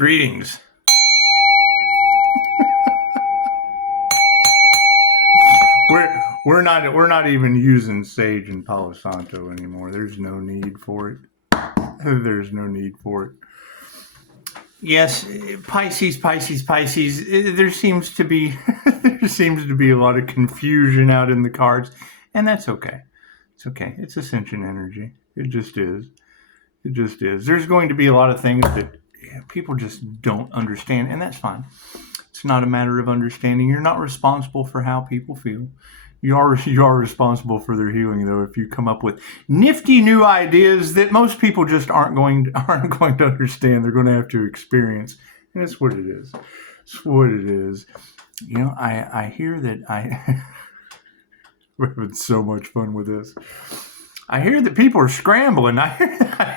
Greetings. We're not even using sage and Palo Santo anymore. There's no need for it. There's no need for it. Yes, Pisces. There seems to be a lot of confusion out in the cards, and that's okay. It's okay. It's ascension energy. It just is. It just is. There's going to be a lot of things that people just don't understand, and that's fine. It's not a matter of understanding. You're not responsible for how people feel. You are responsible for their healing, though. If you come up with nifty new ideas that most people just aren't going to understand, they're going to have to experience, and it's what it is. It's what it is. You know, I hear that we're having so much fun with this. I hear that people are scrambling. I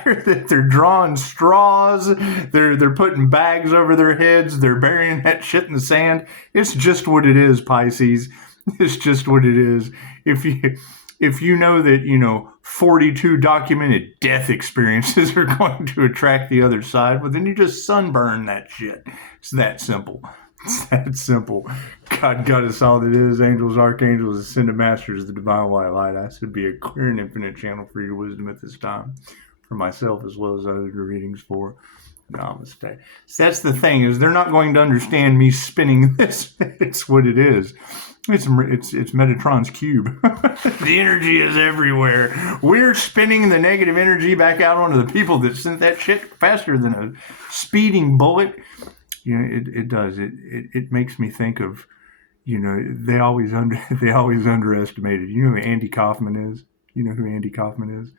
hear that they're drawing straws. They're putting bags over their heads. They're burying that shit in the sand. It's just what it is, Pisces. It's just what it is. If you know that 42 documented death experiences are going to attract the other side, well, then you just sunburn that shit. It's that simple. It's that simple. God us all that is, angels, archangels, ascended masters, the divine white light. I should be a clear and infinite channel for your wisdom at this time, for myself as well as other readings for Namaste. So that's the thing, is they're not going to understand me spinning this. It's what it is. It's Metatron's cube. The energy is everywhere. We're spinning the negative energy back out onto the people that sent that shit faster than a speeding bullet. It does. It makes me think of, they always underestimated. You know who Andy Kaufman is? You know who Andy Kaufman is?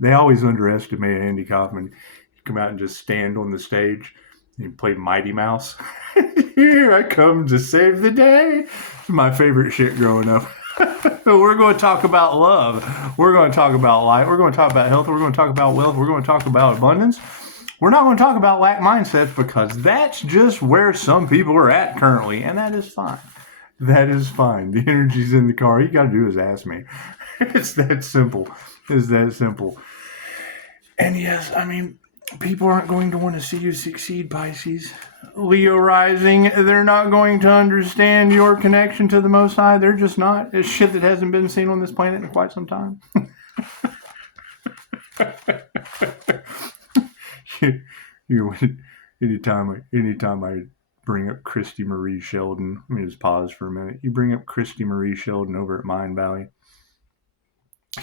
They always underestimate Andy Kaufman. He'd come out and just stand on the stage. He played Mighty Mouse. Here I come to save the day. It's my favorite shit growing up. We're going to talk about love. We're going to talk about light. We're going to talk about health. We're going to talk about wealth. We're going to talk about abundance. We're not going to talk about lack mindsets, because that's just where some people are at currently, and that is fine. That is fine. The energy's in the car. All you got to do is ask me. It's that simple. It's that simple. And yes, people aren't going to want to see you succeed, Pisces. Leo rising, they're not going to understand your connection to the Most High. They're just not. It's shit that hasn't been seen on this planet in quite some time. Anytime I bring up Christy Marie Sheldon, let me just pause for a minute. You bring up Christy Marie Sheldon over at Mind Valley.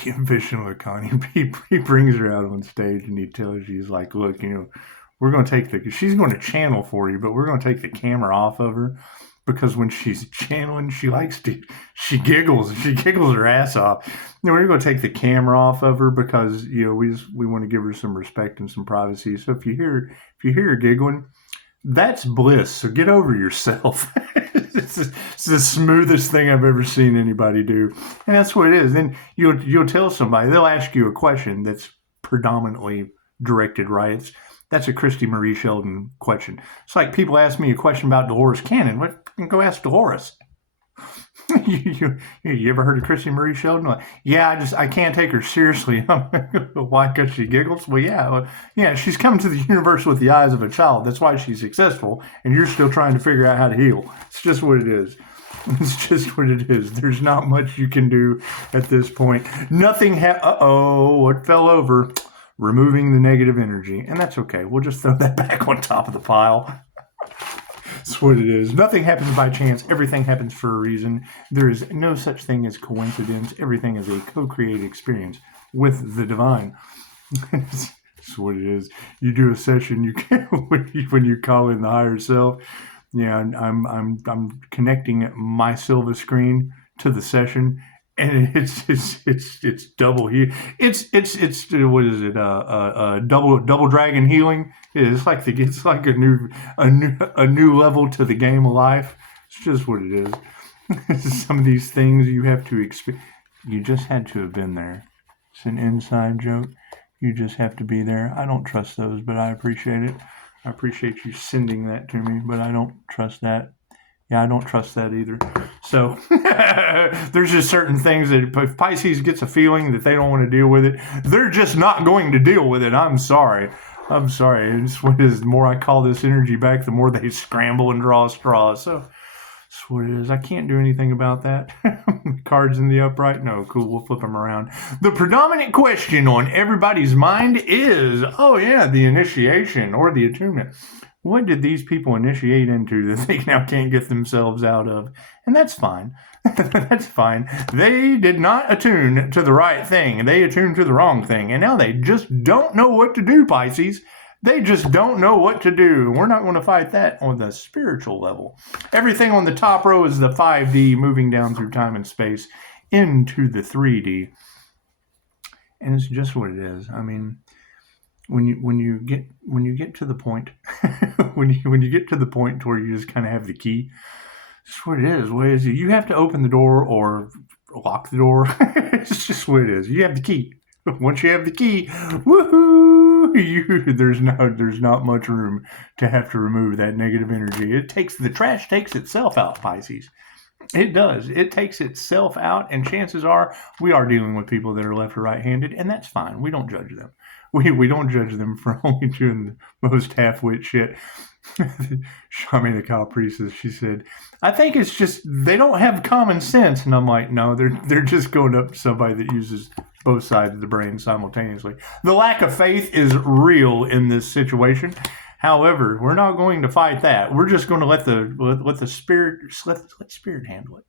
Vishnu Lakani, he brings her out on stage and he tells you, he's like, look, we're going to she's going to channel for you, but we're going to take the camera off of her, because when she's channeling, she giggles her ass off. We're going to take the camera off of her because, we want to give her some respect and some privacy. So if you hear her giggling, that's bliss. So get over yourself. It's the smoothest thing I've ever seen anybody do. And that's what it is. Then you'll tell somebody, they'll ask you a question that's predominantly directed right. That's a Christy Marie Sheldon question. It's like people ask me a question about Dolores Cannon. Go ask Dolores. You ever heard of Christy Marie Sheldon? Like, yeah, I can't take her seriously. Why? Because she giggles? Well, yeah, she's coming to the universe with the eyes of a child. That's why she's successful, and you're still trying to figure out how to heal. It's just what it is. It's just what it is. There's not much you can do at this point. Nothing. What fell over? Removing the negative energy, and that's okay. We'll just throw that back on top of the pile. That's what it is. Nothing happens by chance. Everything happens for a reason. There is no such thing as coincidence. Everything is a co-created experience with the divine. That's what it is. You do a session. You can when you call in the higher self. Yeah, I'm connecting my Silva screen to the session. And it's double heal. It's what is it? Double dragon healing. It's like a new level to the game of life. It's just what it is. Some of these things you have to experience. You just had to have been there. It's an inside joke. You just have to be there. I don't trust those, but I appreciate it. I appreciate you sending that to me, but I don't trust that. Yeah, I don't trust that either. So there's just certain things that if Pisces gets a feeling that they don't want to deal with it, they're just not going to deal with it. I'm sorry. I'm sorry. It's what it is. The more I call this energy back, the more they scramble and draw straws. So that's what it is. I can't do anything about that. Cards in the upright? No, cool. We'll flip them around. The predominant question on everybody's mind is, oh yeah, the initiation or the attunement. What did these people initiate into that they now can't get themselves out of? And that's fine. That's fine. They did not attune to the right thing. They attuned to the wrong thing. And now they just don't know what to do, Pisces. They just don't know what to do. We're not going to fight that on the spiritual level. Everything on the top row is the 5D moving down through time and space into the 3D. And it's just what it is. I mean, when you get to the point when you get to the point where you just kind of have the key, that's what it is. What is it? You have to open the door or lock the door. It's just what it is. You have the key. Once you have the key, woohoo! There's not much room to have to remove that negative energy. The trash takes itself out, Pisces. It does. It takes itself out, and chances are we are dealing with people that are left or right-handed, and that's fine. We don't judge them. We don't judge them for only doing the most half-wit shit. Shami the cow priestess, she said, I think it's just they don't have common sense. And I'm like, no, they're just going up to somebody that uses both sides of the brain simultaneously. The lack of faith is real in this situation. However, we're not going to fight that. We're just going to let spirit handle it.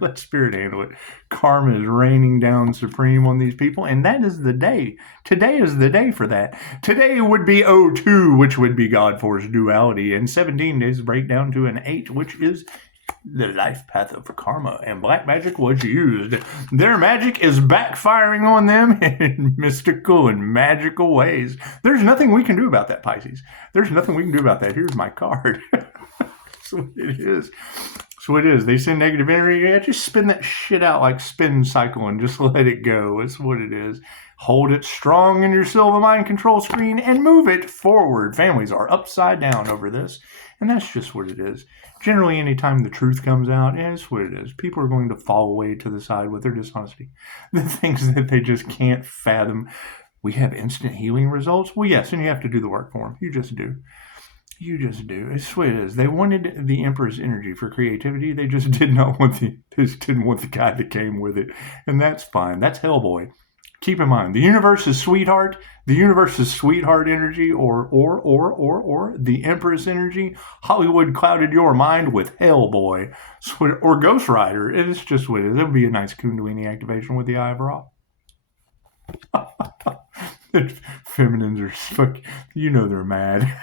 Let spirit handle it. Karma is raining down supreme on these people, and that is the day. Today is the day for that. Today would be 02, which would be God Force duality, and 17 days break down to an 8, which is the life path of karma, and black magic was used. Their magic is backfiring on them in mystical and magical ways. There's nothing we can do about that, Pisces. There's nothing we can do about that. Here's my card. That's what it is. That's what it is. They send negative energy. Yeah, just spin that shit out like spin cycle and just let it go. That's what it is. Hold it strong in your silver mind control screen and move it forward. Families are upside down over this, and that's just what it is. Generally, anytime the truth comes out, it's what it is. People are going to fall away to the side with their dishonesty. The things that they just can't fathom. We have instant healing results. Well, yes, and you have to do the work for them. You just do. You just do. It's what it is. They wanted the Emperor's energy for creativity. They just did not want didn't want the guy that came with it. And that's fine. That's Hellboy. Keep in mind, the universe's sweetheart energy, or the Empress energy, Hollywood clouded your mind with Hellboy, or Ghost Rider. It's just what it is. It would be a nice Kundalini activation with the Eye of Ra. Feminines are they're mad.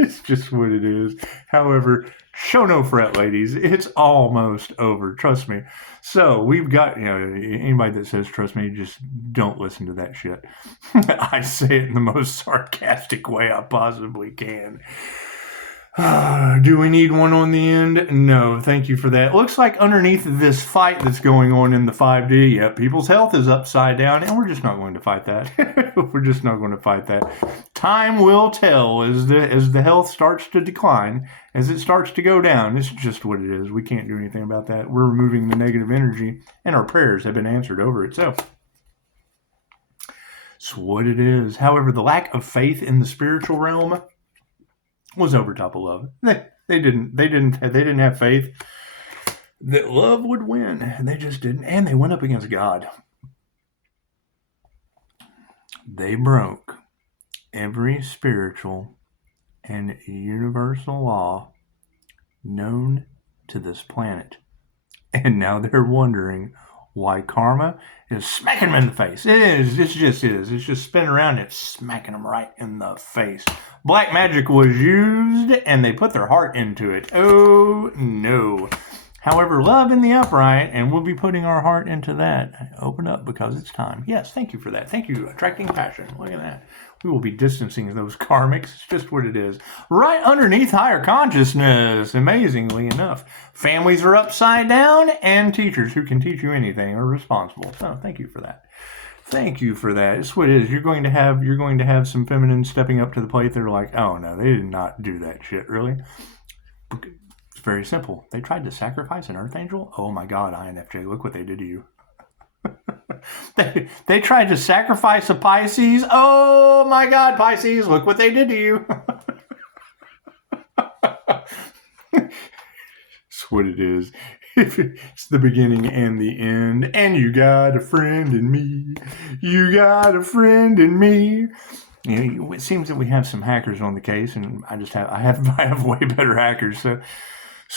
It's just what it is. However, show no fret, ladies. It's almost over. Trust me. So we've got, anybody that says trust me, just don't listen to that shit. I say it in the most sarcastic way I possibly can. Do we need one on the end? No, thank you for that. Looks like underneath this fight that's going on in the 5D, people's health is upside down, and we're just not going to fight that. We're just not going to fight that. Time will tell as the health starts to decline, as it starts to go down. It's just what it is. We can't do anything about that. We're removing the negative energy, and our prayers have been answered over it. So it's what it is. However, the lack of faith in the spiritual realm was over top of love. They didn't have faith that love would win. They just didn't, and they went up against God. They broke every spiritual and universal law known to this planet, and now they're wondering why karma is smacking them in the face. It's just spinning around. It's smacking them right in the face. Black magic was used, and they put their heart into it. Oh, no. However, love in the upright, and we'll be putting our heart into that. Open up because it's time. Yes, thank you for that. Thank you. Attracting passion. Look at that. We will be distancing those karmics. It's just what it is. Right underneath higher consciousness, amazingly enough. Families are upside down, and teachers who can teach you anything are responsible. So thank you for that. Thank you for that. It's what it is. You're going to have some feminines stepping up to the plate that are like, oh no, they did not do that shit, really. It's very simple. They tried to sacrifice an Earth Angel. Oh my God, INFJ, look what they did to you. They tried to sacrifice a Pisces. Oh my God, Pisces, look what they did to you. That's what it is. It's the beginning and the end. And you got a friend in me. You got a friend in me. You know, it seems that we have some hackers on the case, and I have way better hackers. So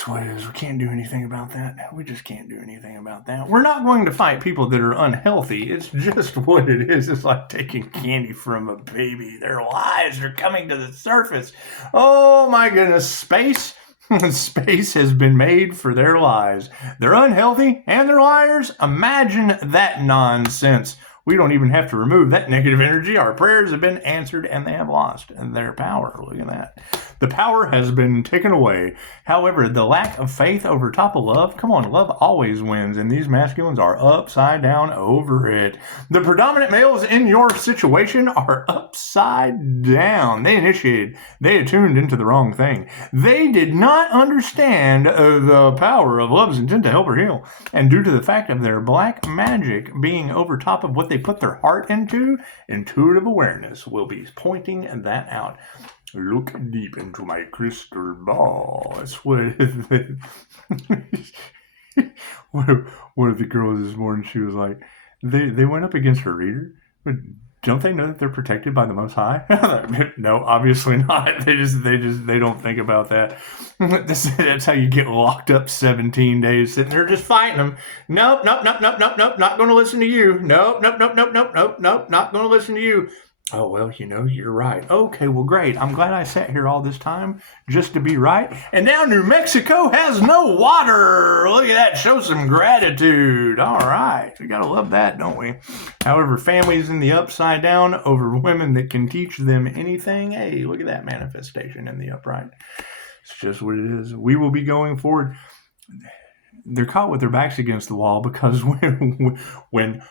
what it is. We can't do anything about that. We just can't do anything about that. We're not going to fight people that are unhealthy. It's just what it is. It's like taking candy from a baby. Their lies are coming to the surface. Oh my goodness. Space has been made for their lies. They're unhealthy and they're liars. Imagine that nonsense. We don't even have to remove that negative energy. Our prayers have been answered and they have lost their power. Look at that. The power has been taken away. However, the lack of faith over top of love, come on, love always wins, and these masculines are upside down over it. The predominant males in your situation are upside down. They attuned into the wrong thing. They did not understand the power of love's intent to help or heal. And due to the fact of their black magic being over top of what they put their heart into, intuitive awareness will be pointing that out. Look deep into my crystal ball. That's what it is. One of the girls this morning, she was like, they went up against a reader, but don't they know that they're protected by the Most High? No, obviously not. They don't think about that. That's how you get locked up 17 days, sitting there just fighting them. Nope, not going to listen to you. Nope, not going to listen to you. Oh, well, you're right. Okay, well, great. I'm glad I sat here all this time just to be right. And now New Mexico has no water. Look at that. Show some gratitude. All right. We got to love that, don't we? However, families in the upside down over women that can teach them anything. Hey, look at that manifestation in the upright. It's just what it is. We will be going forward. They're caught with their backs against the wall because when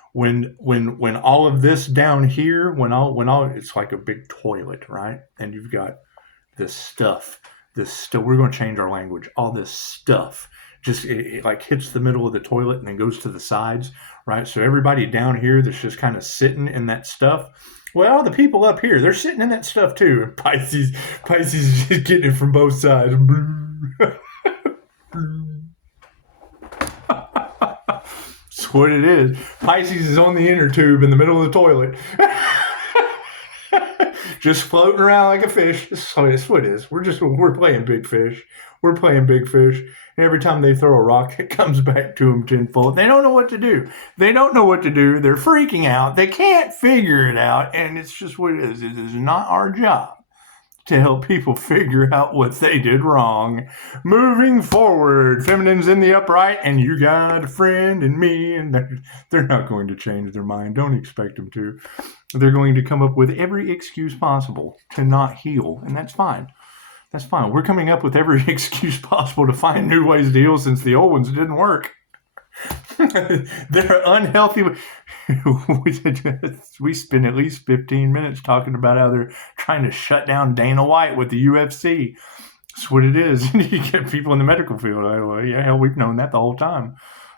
all of this down here, when all it's like a big toilet, right? And you've got this stuff. We're going to change our language. All this stuff just it like hits the middle of the toilet and then goes to the sides, right? So everybody down here that's just kind of sitting in that stuff. Well, the people up here, they're sitting in that stuff too. Pisces is just getting it from both sides. That's what it is. Pisces is on the inner tube in the middle of the toilet. Just floating around like a fish. That's what it is. We're playing big fish. We're playing big fish. And every time they throw a rock, it comes back to them tenfold. They don't know what to do. They're freaking out. They can't figure it out. And it's just what it is. It is not our job to help people figure out what they did wrong. Moving forward, feminines in the upright, and you got a friend in me, and they're not going to change their mind. Don't expect them to. They're going to come up with every excuse possible to not heal, and that's fine. That's fine. We're coming up with every excuse possible to find new ways to heal since the old ones didn't work. They're unhealthy. We spend at least 15 minutes talking about how they're trying to shut down Dana White with the UFC. That's what it is. You get people in the medical field. Well, yeah, hell, we've known that the whole time.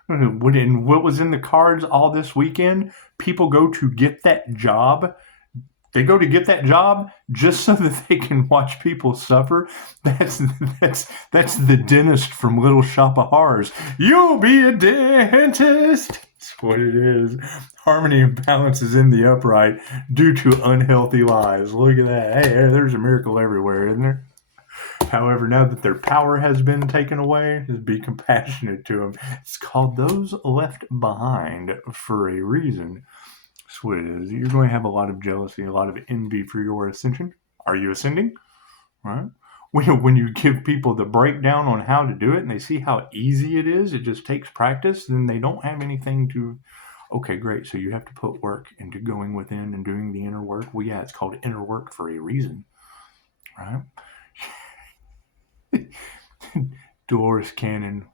What was in the cards all this weekend? People go to get that job. They go to get that job just so that they can watch people suffer. That's the dentist from Little Shop of Horrors. You'll be a dentist. That's what it is. Harmony and balance is in the upright due to unhealthy lies. Look at that. Hey, there's a miracle everywhere, isn't there? However, now that their power has been taken away, just be compassionate to them. It's called Those Left Behind for a reason. That's what it is. You're going to have a lot of jealousy, a lot of envy for your ascension. Are you ascending? Right? When you give people the breakdown on how to do it and they see how easy it is, it just takes practice, then they don't have anything to... Okay, great. So you have to put work into going within and doing the inner work. Well, yeah, it's called inner work for a reason. Right? Dolores Cannon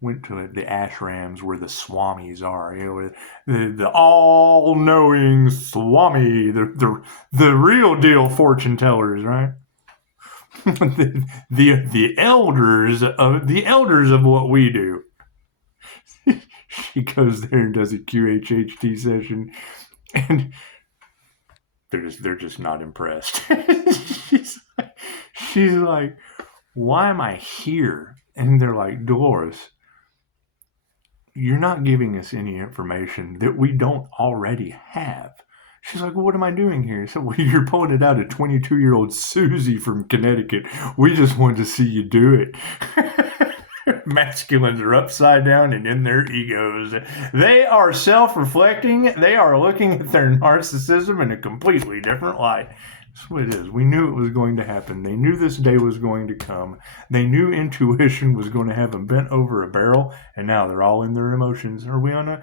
went to the ashrams where the swamis are, the all-knowing swami, the real deal fortune tellers, right? the elders of what we do. She goes there and does a QHHT session, and they're just not impressed. she's like, why am I here? And they're like, Dolores, you're not giving us any information that we don't already have. She's like, well, what am I doing here? So, well, you're pulling it out of 22-year-old Susie from Connecticut. We just wanted to see you do it. Masculines are upside down and in their egos. They are self-reflecting. They are looking at their narcissism in a completely different light. That's what it is. We knew it was going to happen. They knew this day was going to come. They knew intuition was going to have them bent over a barrel, and now they're all in their emotions. Are we on a...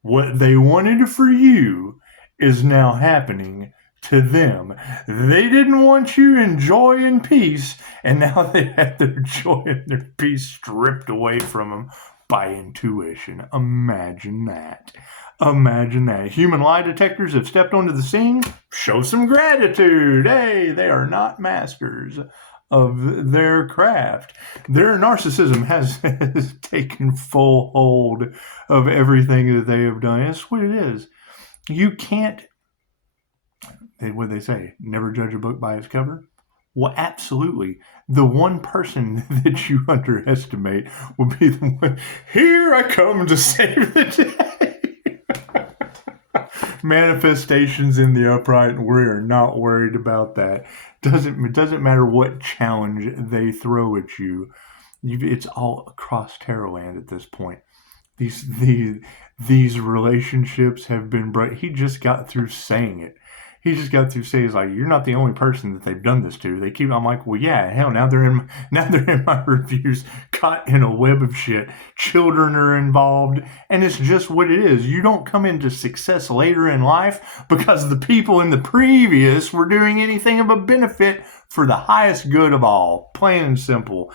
What they wanted for you is now happening to them. They didn't want you in joy and peace, and now they had their joy and their peace stripped away from them by intuition. Imagine that. Imagine that. Human lie detectors have stepped onto the scene. Show some gratitude. Hey, they are not masters of their craft. Their narcissism has taken full hold of everything that they have done. That's what it is. You can't, what do they say? Never judge a book by its cover? Well, absolutely. The one person that you underestimate will be the one, here I come to save the day. Manifestations in the upright, and we are not worried about that. It doesn't matter what challenge they throw at you. It's all across Tarotland at this point. These relationships have been bright. He just got through saying it. He just got through saying, like, you're not the only person that they've done this to. They keep, I'm like, well, yeah, hell, now they're in my reviews, caught in a web of shit. Children are involved, and it's just what it is. You don't come into success later in life because the people in the previous were doing anything of a benefit for the highest good of all. Plain and simple.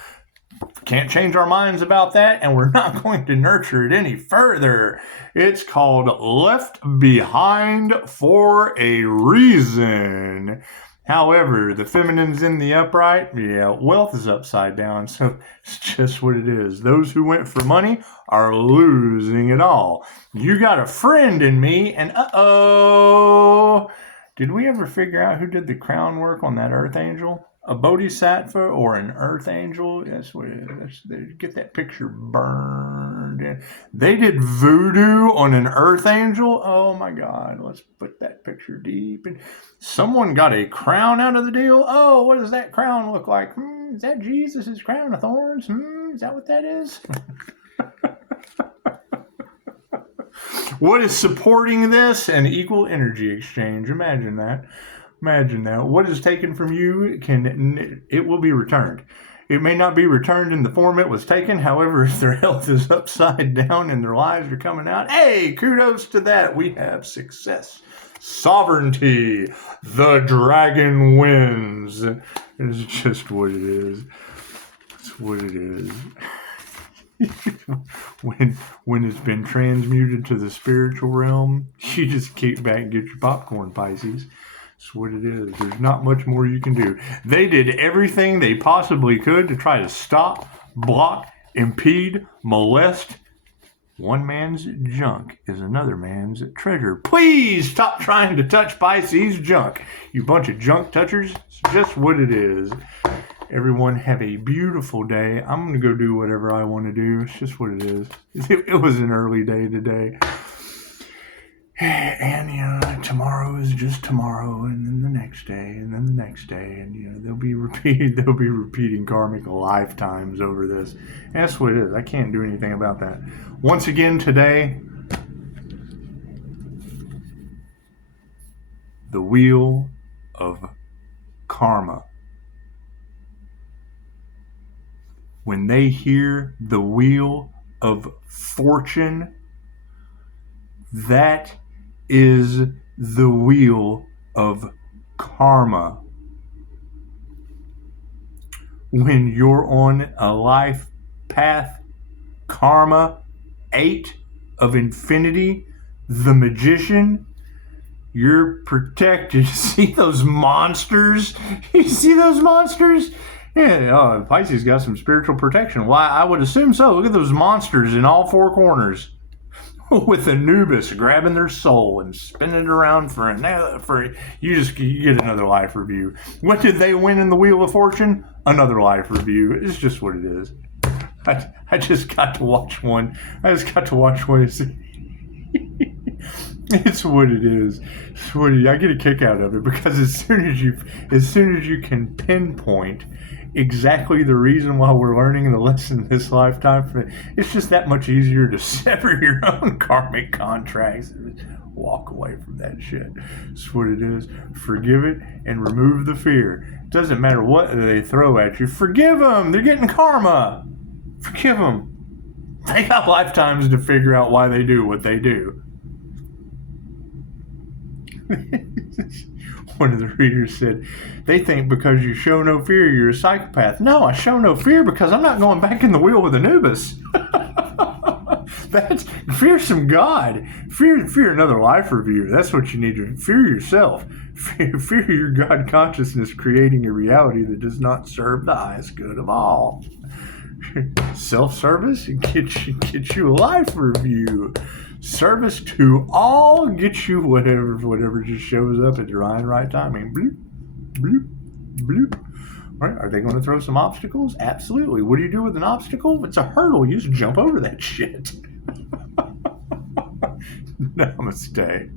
Can't change our minds about that, and we're not going to nurture it any further. It's called Left Behind for a Reason. However, the feminine's in the upright. Yeah, wealth is upside down, so it's just what it is. Those who went for money are losing it all. You got a friend in me, and uh-oh. Did we ever figure out who did the crown work on that Earth Angel? A bodhisattva or an earth angel? That's what it is. Get that picture burned in. They did voodoo on an earth angel? Oh my God. Let's put that picture deep in. Someone got a crown out of the deal? Oh, what does that crown look like? Is that Jesus' crown of thorns? Is that what that is? What is supporting this? An equal energy exchange. Imagine that. Imagine that. What is taken from you, it will be returned. It may not be returned in the form it was taken. However, if their health is upside down and their lives are coming out, hey, kudos to that. We have success. Sovereignty. The dragon wins. It's just what it is. It's what it is. when it's been transmuted to the spiritual realm, you just kick back and get your popcorn, Pisces. That's what it is. There's not much more you can do. They did everything they possibly could to try to stop, block, impede, molest. One man's junk is another man's treasure. Please stop trying to touch Pisces junk. You bunch of junk touchers. It's just what it is. Everyone have a beautiful day. I'm going to go do whatever I want to do. It's just what it is. It was an early day today. And, tomorrow is just tomorrow, and then the next day, and then the next day, and, they'll be repeating karmic lifetimes over this. And that's what it is. I can't do anything about that. Once again today, the wheel of karma. When they hear the wheel of fortune, that is the wheel of karma. When you're on a life path, karma, 8 of infinity, the magician, you're protected. See those monsters? You see those monsters? Yeah, Pisces got some spiritual protection. Why, I would assume so. Look at those monsters in all 4 corners. with Anubis grabbing their soul and spinning it around you get another life review. What did they win in the Wheel of Fortune? Another life review. It's just what it is. I just got to watch one. It's what it is. I get a kick out of it because as soon as you can pinpoint exactly the reason why we're learning the lesson this lifetime, it's just that much easier to sever your own karmic contracts and walk away from that shit. That's what it is. Forgive it and remove the fear. It doesn't matter what they throw at you. Forgive them. They're getting karma. Forgive them. They got lifetimes to figure out why they do what they do. One of the readers said, they think because you show no fear, you're a psychopath. No, I show no fear because I'm not going back in the wheel with Anubis. That's fear some God. Fear another life review. That's what you need to fear yourself. Fear your God consciousness creating a reality that does not serve the highest good of all. Self-service get you a life review. Service to all gets you whatever just shows up at the right timing. Bloop, bloop, bloop. All right, are they going to throw some obstacles? Absolutely. What do you do with an obstacle? If it's a hurdle, you just jump over that shit. Namaste.